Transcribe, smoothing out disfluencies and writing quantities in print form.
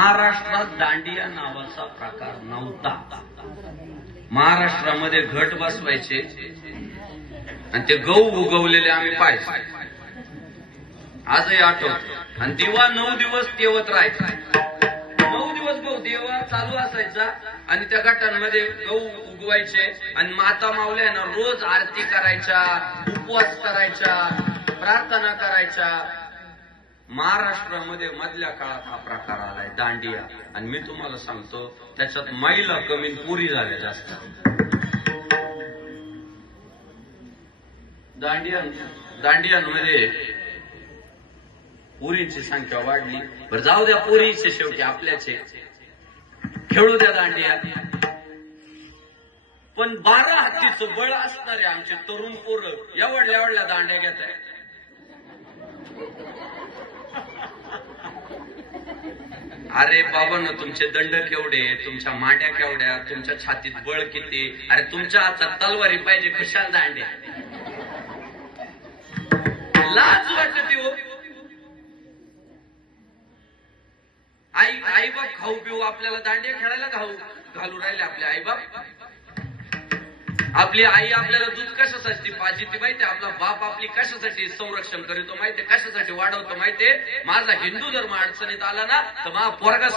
महाराष्ट्रात दांडिया नावाचा प्रकार नव्हता. महाराष्ट्रामध्ये घट बसवायचे आणि ते गहू उगवलेले आम्ही पाहायचे. आजही आठवत. आणि दिवा 9 दिवस तेवत राहायचा. 9 दिवस गहू देवा चालू असायचा आणि त्या गटांमध्ये गहू उगवायचे आणि माता मावल्या ना रोज आरती करायच्या, उपवास करायच्या, प्रार्थना करायच्या. महाराष्ट्रामध्ये मधल्या काळात हा प्रकार आलाय दांडिया. आणि मी तुम्हाला सांगतो त्याच्यात महिला कमी पुरी झाल्या जास्त. दांडियांमध्ये पुरींची संख्या वाढली. बरं जाऊ द्या, पुरीचे शेवटी आपल्याचे, खेळू द्या दांडिया. पण 12 हातीचं बळ असणारे आमचे तरुण पोरं एवढल्या दांड्या घेत आहेत. अरे बाबांनो, तुमचे दंड केवढे, तुमच्या मांड्या केवढ्या, तुमच्या छातीत बळ किती, अरे तुमच्या हातात तलवारी पाहिजे, कशाला दांड्या. लाज वाटते हो. आई बाप खाऊ पिऊ आपल्याला दांडिया खेळायला घालू राहिले आपले आई बाप. आपली आई आपल्याला दूध कशासाठी पाहिजे माहितीये, आपला बाप आपली कशासाठी संरक्षण करीतो माहितीये, कशासाठी वाढवतो माहितीये. माझा हिंदू धर्म अडचणीत आला ना तर माझा पोरगा